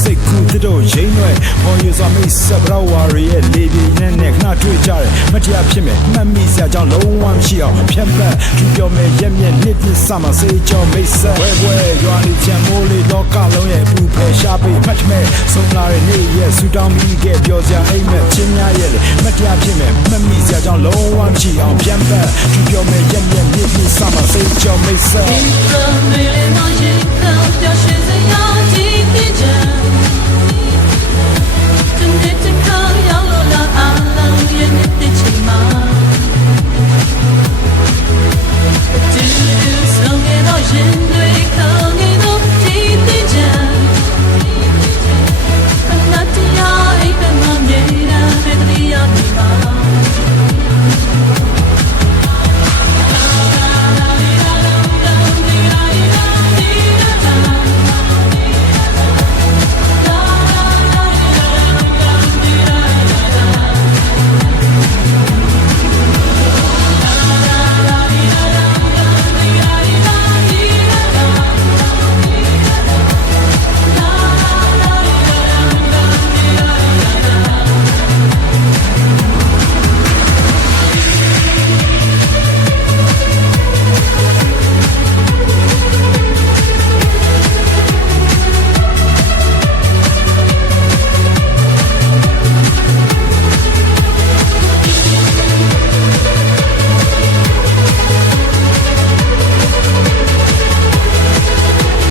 စိတ်ကူးတို့ရင်းရွယ်ပေါ်ရစွာမိတ်ဆက်ဘရဝါရီရဲ့လေပြေနဲ့ခဏတွေ့ကြတယ်မတရားဖြစ်မယ်မှတ်မိစရာကြောင့်လုံးဝမရှိအောင်ဖြတ်ပတ်သူပြောမယ်ရက်မြက်နှစ်ပြည့်စမှာစေကြောမိတ်ဆက်ဝဲဝဲရွာလေးချမ်းမိုးလေးလောကလုံးရဲ့ပူဖယ်ရှားပေးမှတ်မဲ့ဆုံးလာတဲ့နေ့ရဲ့ဆူတောင်းပြီးခဲ့ပြောစရာအိမ်မဲ့ချင်းများရဲ့မတရားဖြစ်မယ်မှတ်မိစရာကြောင့်လုံးဝမရှိအောင်ဖြတ်ပတ်သူပြောမယ်ရက်မြက်နှစ်ပြည့်စမှာစေကြောမိတ်ဆက်